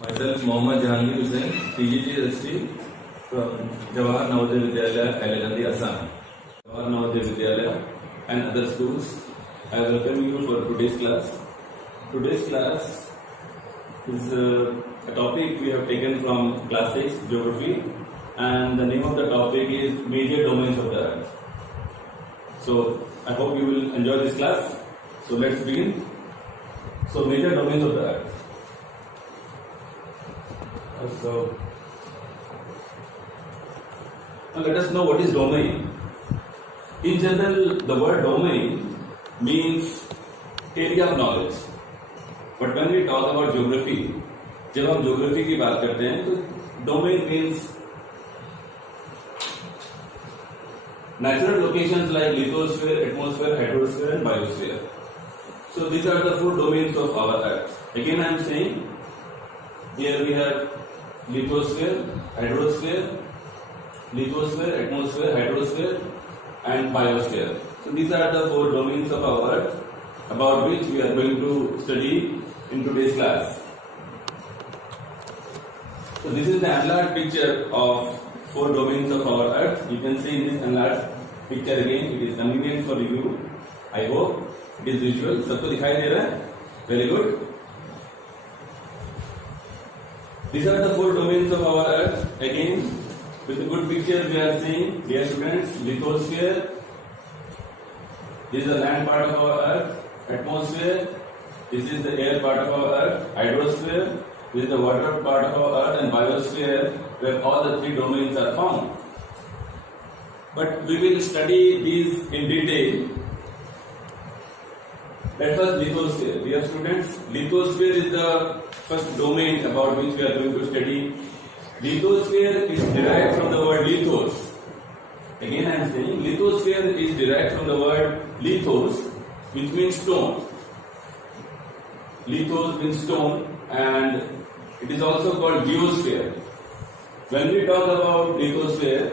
Myself, Mohammad Jahangir Hussain, PGT History from Jawahar Navodaya Vidyalaya, Hailakandi, Assam. Jawahar Navodaya Vidyalaya and other schools. I welcome you for today's class. Today's class is a topic we have taken from class 6, Geography, and the name of the topic is Major Domains of the Earth. So, I hope you will enjoy this class. So, let's begin. So, Major Domains of the Earth. So, now let us know what is domain. In general, the word domain means area of knowledge. But when we talk about geography, जब हम geography की बात करते हैं तो domain means natural locations like lithosphere, atmosphere, hydrosphere and biosphere. So these are the 4 domains of our Earth. Again I am saying, here we have lithosphere, atmosphere, hydrosphere and biosphere. So these are the 4 domains of our Earth about which we are going to study in today's class. So this is the enlarged picture of 4 domains of our Earth. You can see in this enlarged picture again. It is convenient for you. I hope it is visual. सबको दिखाई दे रहा है? Very good. These are the 4 domains of our Earth. Again, with a good picture we are seeing, dear students, lithosphere. This is the land part of our Earth. Atmosphere. This is the air part of our Earth. Hydrosphere. This is the water part of our Earth, and biosphere, where all the 3 domains are found. But we will study these in detail. Let us lithosphere. Dear students, lithosphere is the first domain about which we are going to study. Lithosphere is derived from the word lithos. Again I am saying, lithosphere is derived from the word lithos, which means stone. Lithos means stone, and it is also called geosphere. When we talk about lithosphere,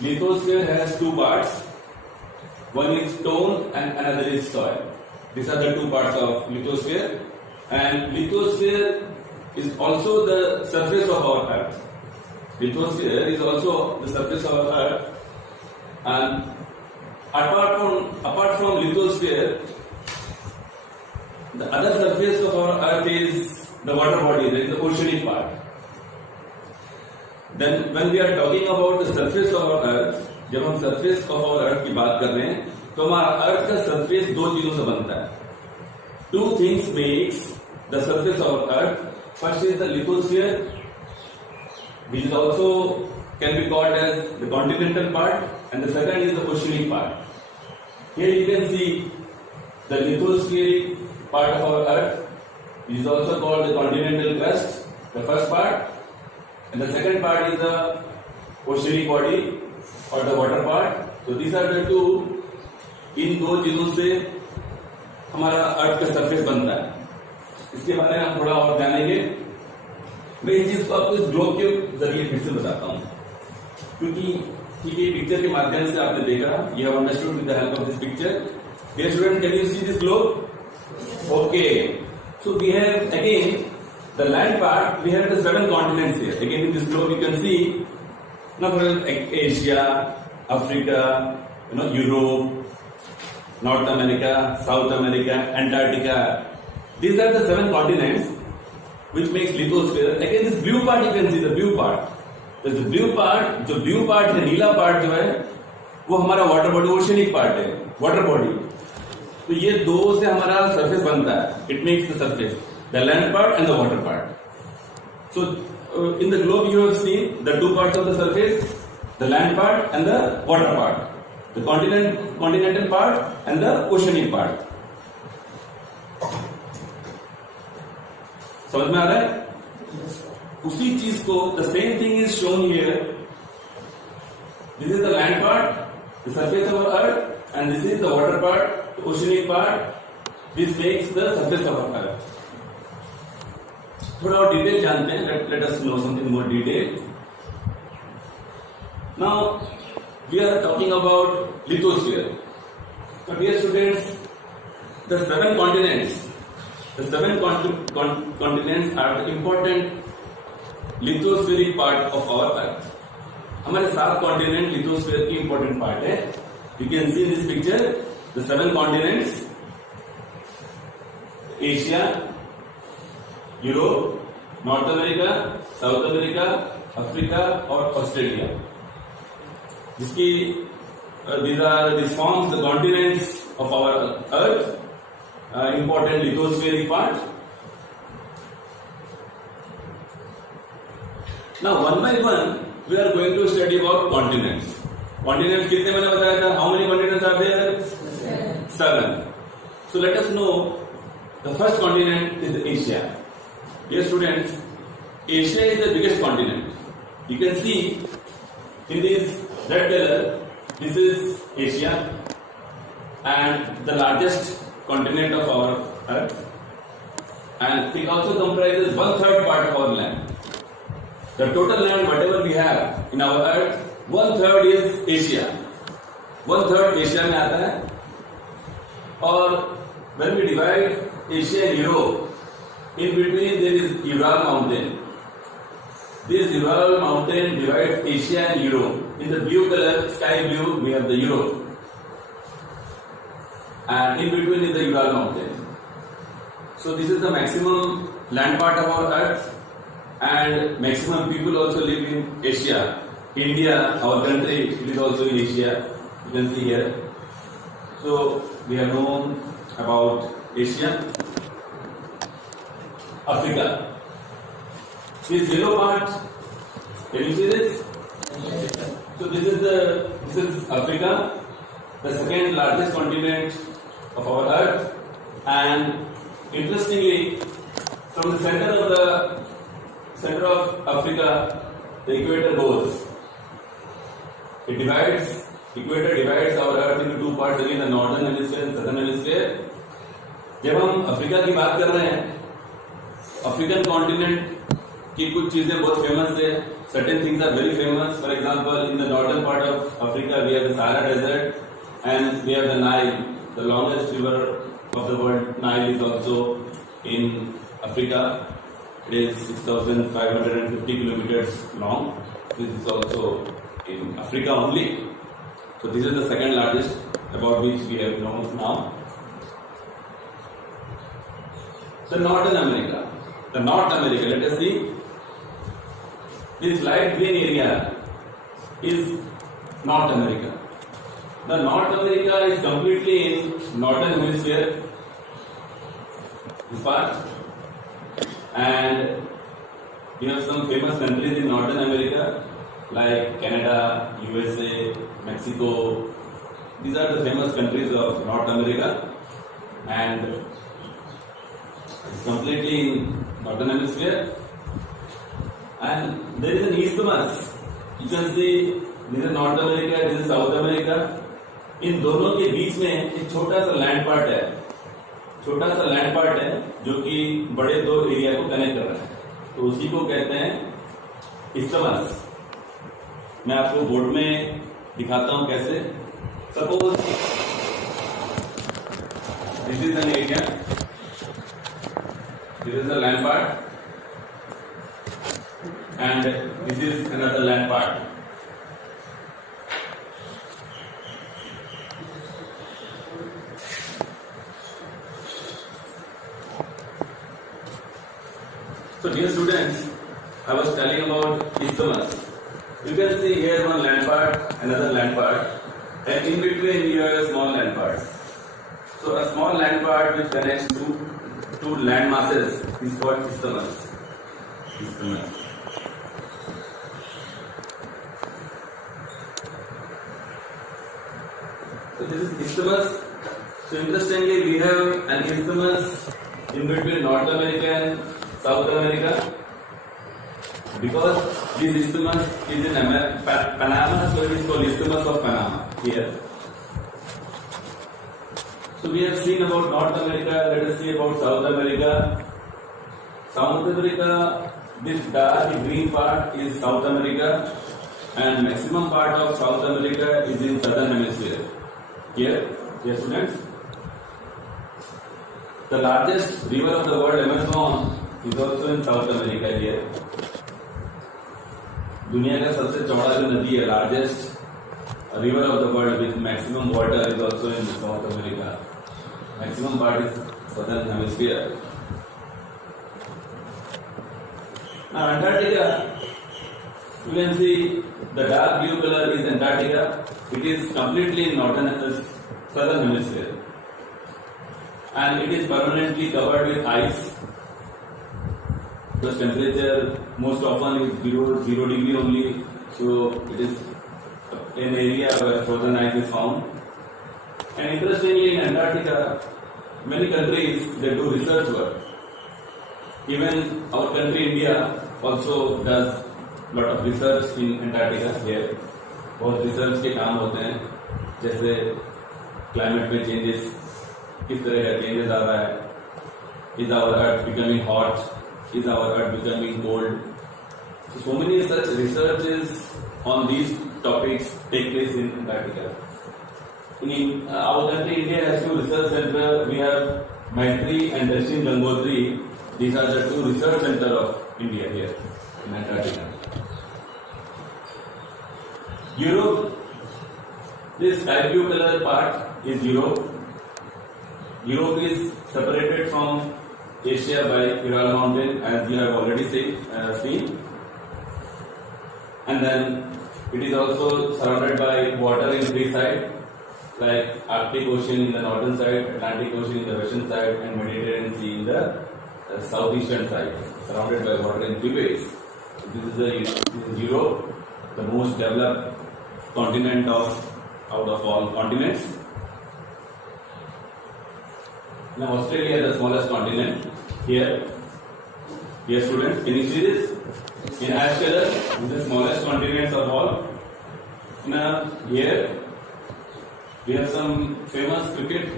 lithosphere has 2 parts. One is stone and another is soil. These are the 2 parts of lithosphere. And lithosphere is also the surface of our Earth. Lithosphere is also the surface of our Earth. And apart from lithosphere, the other surface of our Earth is the water body, that is the oceanic part. Then when we are talking about the surface of our Earth, जब हम surface of our Earth की बात कर रहे हैं, तो हमारा Earth का surface 2 चीजों से बनता है. 2 things makes the surface of our Earth. First is the lithosphere, which is also can be called as the continental part, and the second is the oceanic part. Here you can see the lithospheric part of our Earth, which is also called the continental crust, the first part, and the second part is the oceanic body or the water part. So these are the 2. इन 2 चीजों से हमारा अर्थ का surface बनता है. इसके बारे में हम थोड़ा और जानेंगे. मैं इस चीज को आपको इस ग्लोब के जरिए फिर से बताता हूँ, क्योंकि ठीक है पिक्चर के माध्यम से आपने देखा, you have understood with the help of this picture. Dear student, can you see this globe? Okay. So we have again the land part. We have the 7 continents here. Again in this globe you can see, now for Asia, Africa, Europe, North America, South America, Antarctica. These are the 7 continents which makes lithosphere. Again this blue part you can see, the blue part. There's the blue part, जो blue part है, नीला part जो है, वो हमारा water body, oceanic part है, water body. तो ये 2 से हमारा surface बनता है. It makes the surface, the land part and the water part. So in the globe you have seen the 2 parts of the surface, the land part and the water part. The continental part and the oceanic part. समझ में आ रहा है? उसी चीज को the same thing is shown here. This is the land part, the surface of our Earth, and this is the water part, the oceanic part. This makes the surface of our Earth. थोड़ा और detail जानते हैं. Let us know something more detail. Now we are talking about lithosphere. So dear students, the 7 continents The seven continents are the important lithospheric part of our Earth. हमारे 7 continent lithosphere की important part है. You can see in this picture the 7 continents: Asia, Europe, North America, South America, Africa और Australia. जिसकी these forms the continents of our Earth. Important lithospheric part. Now one by one we are going to study about continents. Continents कितने मैंने बताया था? How many continents are there? 7. So let us know the first continent is Asia. Dear students, Asia is the biggest continent. You can see in this red color, this is Asia and the largest continent of our Earth, and it also comprises 1/3 part of our land. The total land whatever we have in our Earth, 1/3 is Asia. 1/3 Asia में आता है. और when we divide Asia and Europe, in between there is Ural mountain. This Ural mountain divides Asia and Europe. In the blue color, sky blue, we have the Europe. And in between is the Ural mountain. So this is the maximum land part of our Earth, and maximum people also live in Asia. India, our country, it is also in Asia. You can see here. So we have known about Asia. Africa. This yellow part, can you see this? So this is Africa, the second largest continent of our Earth, and interestingly, from the center of Africa, the equator goes. Equator divides our Earth into 2 parts, again the northern hemisphere and southern hemisphere. जब हम Africa की बात कर रहे हैं, African continent की कुछ चीजें बहुत फेमस है. Certain things are very famous. For example, in the northern part of Africa, we have the Sahara Desert and we have the Nile. The longest river of the world, Nile, is also in Africa. It is 6,550 kilometers long. This is also in Africa only. So this is the second largest, about which we have known now. The Northern America. Let us see. This light green area is North America. The North America is completely in northern hemisphere, this part, and we have some famous countries in Northern America like Canada, USA, Mexico. These are the famous countries of North America, and it's completely in northern hemisphere. And there is an isthmus. You can see this is North America, this is South America. इन दोनों के बीच में एक छोटा सा land part है जो कि बड़े 2 एरिया को कनेक्ट कर रहा है. तो उसी को कहते हैं इस्थमस. मैं आपको बोर्ड में दिखाता हूं कैसे. Suppose this is an area, this is the land part and this is another land part. So dear students, I was telling about isthmus. You can see here one land part, another land part, and in between you have a small land part. So a small land part which connects two land masses is called isthmus. So this is isthmus. So interestingly, we have an isthmus in between North America and South America, because this isthmus is in Panama, so it is called Isthmus of Panama here. So we have seen about North America. Let us see about South America. South America, this dark green part is South America, and maximum part of South America is in southern hemisphere. Here, dear students. The largest river of the world, Amazon, is also in South America here. दुनिया का सबसे चौड़ा जो नदी है, largest river of the world with maximum water, is also in South America. Maximum part is southern hemisphere. Now Antarctica, you can see the dark blue color is Antarctica. It is completely in southern hemisphere, and it is permanently covered with ice. The temperature most often is zero degree only, so it is an area where frozen ice is found. And interestingly, in Antarctica, many countries they do research work. Even our country India also does lot of research in Antarctica here. बहुत research के काम होते हैं, जैसे climate में changes, किस तरह का चेंजेस आ रहा है, is our earth becoming hot, is our earth becoming cold. So many such researches on these topics take place in Antarctica. In our country India has two research centers. We have Maitri and Dashin Gangotri. These are the two research centers of India here in Antarctica. Europe, this sky blue color part is Europe. Europe is separated from Asia by Ural Mountain, as you have already seen. And then it is also surrounded by water in three sides, like Arctic Ocean in the northern side, Atlantic Ocean in the western side, and Mediterranean Sea in the southeastern side, surrounded by water in three ways. This is Europe, the most developed continent out of all continents. Now Australia is the smallest continent. Here students, can you see this? In ash color, this is the smallest continent of all. Now here we have some famous cricket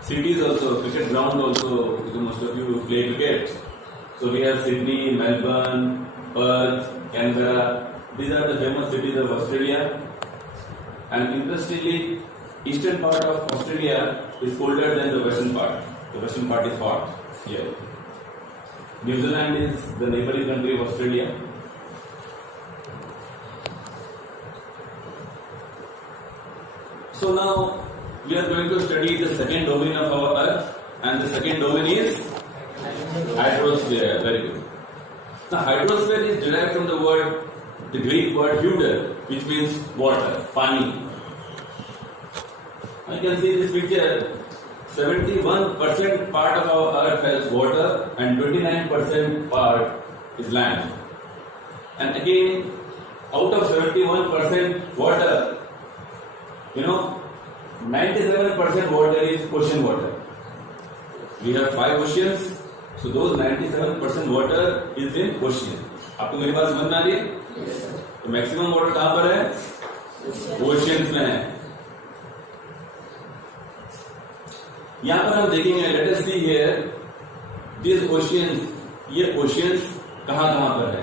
cities also, cricket ground also, because most of you play cricket. So we have Sydney, Melbourne, Perth, Canberra. These are the famous cities of Australia. And interestingly, eastern part of Australia is colder than the western part. The western part is hot here. New Zealand is the neighboring country of Australia. So now we are going to study the second domain of our Earth, and the second domain is hydrosphere. Very good. Now hydrosphere is derived from the Greek word hydro, which means water, pani. You can see this picture. 71% part of our Earth has water, and 29% part is land. And again, out of 71% water, 97% water is ocean water. We have 5 oceans, so those 97% water is in ocean. आपको मेरी बात समझ में आ रही है? तो maximum water कहां पर है? ओशियंस में है. यहां पर हम देखेंगे, let us see here this oceans. ये ओशियंस कहां पर है?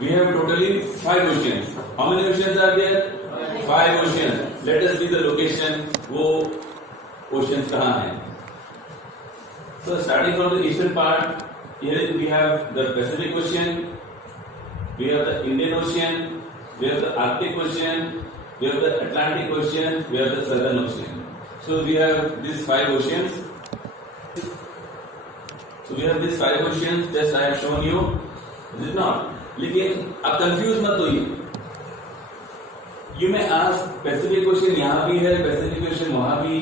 We have totally 5 oceans. How many oceans are there? 5 oceans. Let us see the location. वो ओशियंस कहां है? So starting from the eastern part, here we have the Pacific Ocean, we have the Indian Ocean, we have the Arctic Ocean, we have the Atlantic Ocean, we have the Southern Ocean. So we have these 5 oceans. Just I have shown you. Is it not? लेकिन आप confuse मत होइए. You may ask, Pacific Ocean यहाँ भी है, Pacific Ocean वहाँ भी,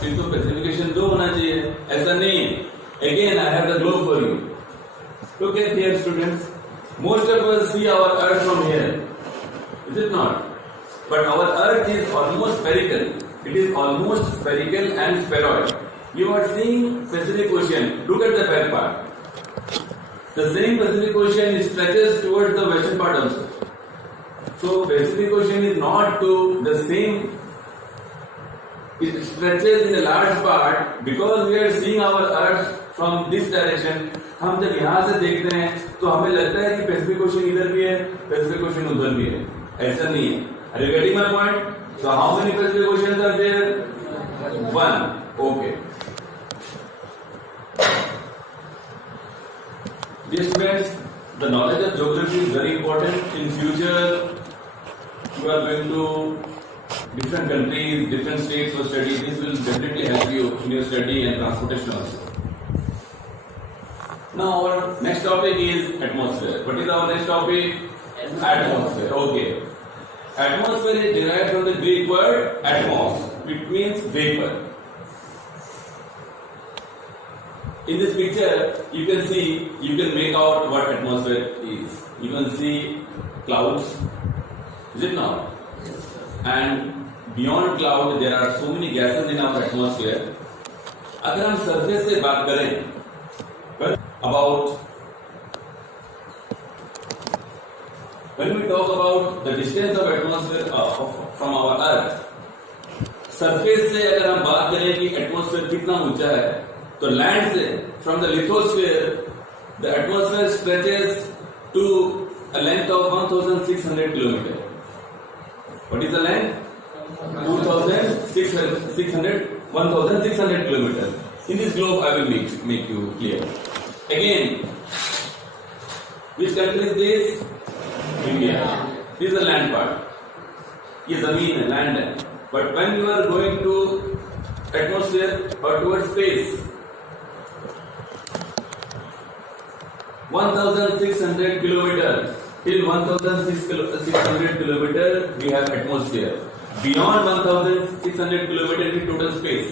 फिर तो Pacific Ocean 2 होना चाहिए. ऐसा नहीं है. Again, I have the globe for you. Look at here, students. Most of us see our Earth from here. Is it not? But our Earth is almost spherical. It is almost spherical and spheroid. You are seeing Pacific Ocean. Look at the back part. The same Pacific Ocean stretches towards the western part also. So Pacific Ocean is not to the same. It stretches in a large part because we are seeing our Earth from this direction. हम जब यहाँ से देखते हैं तो हमें लगता है कि Pacific Ocean इधर भी है, Pacific Ocean उधर भी है. ऐसा नहीं है. Are you getting my point? So how many Pacific Oceans are there? 1. Okay. Dear students, the knowledge of geography is very important. In future, you are going to different countries, different states for study. This will definitely help you in your study and transportation also. Now our next topic is atmosphere. What is our next topic? Atmosphere. Okay. Atmosphere is derived from the Greek word atmos, which means vapor. In this picture, you can make out what atmosphere is. You can see clouds. Is it not? And beyond cloud, there are so many gases in our atmosphere. अगर हम surface से बात करें, about when we talk about the distance of atmosphere from our earth, surface से अगर हम बात करें कि atmosphere कितना ऊंचा है, तो land से from the lithosphere, the atmosphere stretches to a length of 1,600 kilometers. What is the length? 1,600 kilometers. In this globe, I will make you clear. Again, which country is this? India. This is the land part. ये जमीन है, land है. But when you are going to atmosphere or towards space, 1,600 kilometers. Till 1,600 kilometers, we have atmosphere. Beyond 1,600 kilometers is total space.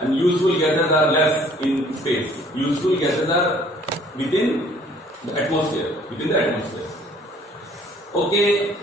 And useful gases are less in space. Useful gases are within the atmosphere. Okay.